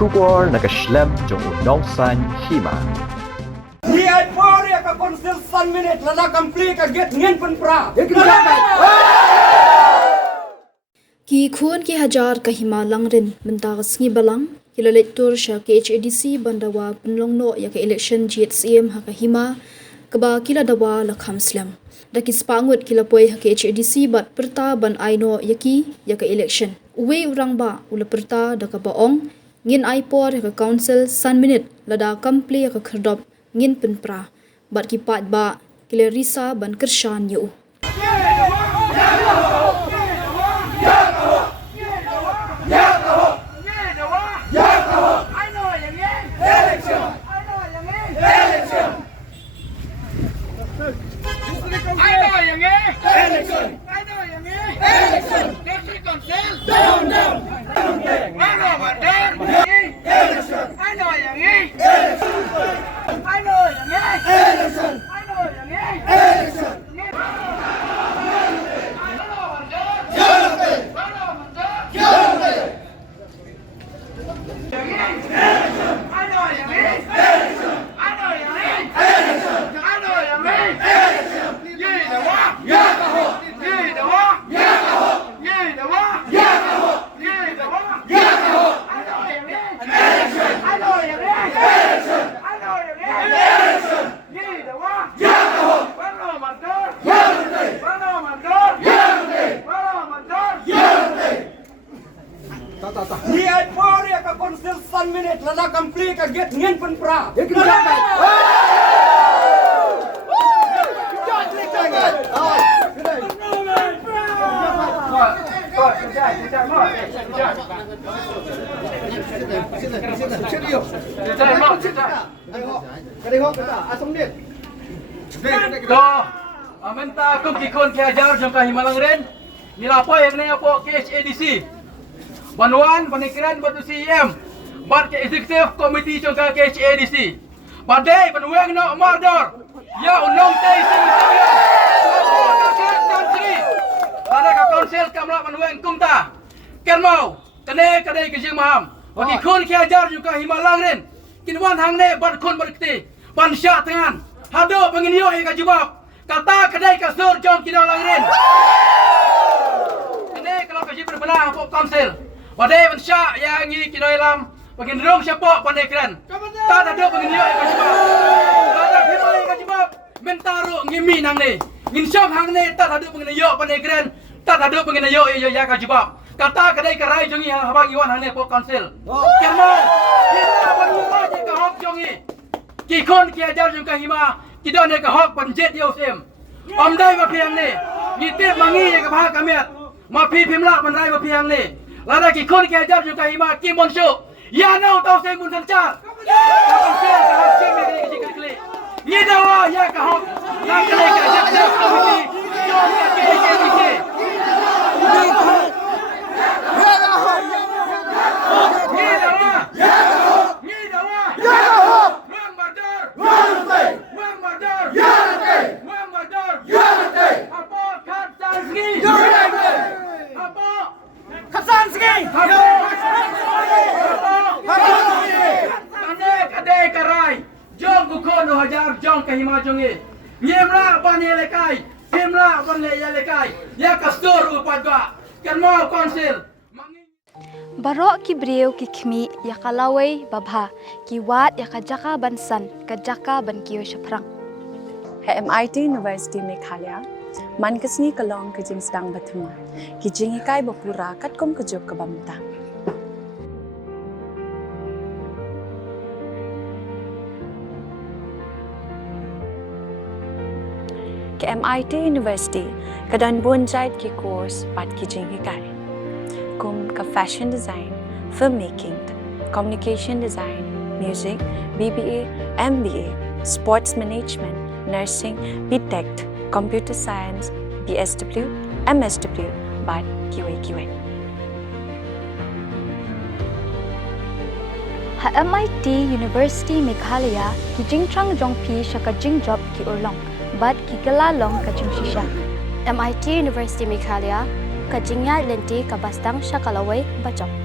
Trubor nakaslem jong unong san Hima. Ni ay pori ka konsil san Minit Lada Plie ka get Ngin Pynpra. Ki Khun ki Hajar ka Hima Langrin mentas ngi balang kila lektor sya ke HADC bandawa penlongno ya ke election GHCM ha ka Hima keba kila dawa lakham slam daki spangut kila poi ha ke HADC bat perta ban aino yaki ya ke election uwe urang ba ula perta da ka baong ngin ai por ya ka council san Minit Lada Plie ya ka Khyrdop Ngin Pynpra bat ki pat ba kila risa ban kershan yu Ni ay pori ka konsil san Minit Lada Plie ka get Ngin Pynpra. Minta kum ki Khun ki Hajar jong ka Hima Langrin nilapoy yang na po ke HADC Banuan panikiran batu CM bat ke executive committee jong ka ke HADC badai banuang no mardor ya unong tei semisiya ada ka council kamla banuang kumta ken mau kane ke jeng maham bagi Khun ki Hajar jong ka Hima Langrin kinwan hang ne bat Khun berkti pan sya tengan hado penginyo ka jawab kata kedai kasur jong kidau Langrin. Ini kalau kaji berbenah pok konsil. Wadai mensya yang ngi kidau lam bagian rong siapa pandai keren. Tak ada pengen yo kaji bab. Ada himai kaji bab. Mentaru ngimi nang ni. Ngin syok hang ni tak ada pengen yo pandai keren. Tak ada pengen yo ya kaji bab. Kata kedai kerai jongi habang iwan hang ni pok konsil. Kemo. Kita berubah je ke hok jongi. Ki Khun ki Hajar jong ka Hima kidau ne ka hok panjet yo sem. Om dai ba piang ni. Ngitip mangi ya ka bha kamiat. Ma pi pimla ban rai ba piang ni. Lada ki Khun ki Hajar jong ka Hima ki mon shu. Ya no tau seng mun sancar. Ka kon se ka hok sem ni ki kli. Ni dawa ya ka hok. Nang kali ka jak komiti. Jong ka ke ke. Ni dawa. Ya ka hok. Ni dawa. Ya ka hok. Ni dawa. Ya ka hok. Wang mardar. Wang tei. Wang mardar. Ya tei. Wang mardar. Ya tei. Apa kata ski? Apa? Kasan ski. Apa? Kadai karai. Jong ku Khun Hajar jong ka Hima jongi. Nyemla ban ye lekai. Himla ban le ye lekai. Ya kastur upat ga. Kan mau konsil. Barok ki breu ki khmi ya kalawai babha ki wat ya kajaka bansan kajaka ban kiyo shaprang. MIT University Meghalaya man kasni kalong ka jing sedang bathuma ki jing ikai bapura katkom kajop ka bamta. Ke MIT University kadan bonjait ki course pat ki jing ikai. Kum ka fashion design, filmmaking, communication design, music, BBA, MBA, sports management, nursing, BTech, computer science, BSW, MSW, but QA. Ha MIT University Meghalaya ki jingtrang jongpi shaka jingjop ki urlong but ki kalalong ka jingshisha. MIT University Meghalaya ka jingyai lenti ka bastang shakalaway bachok.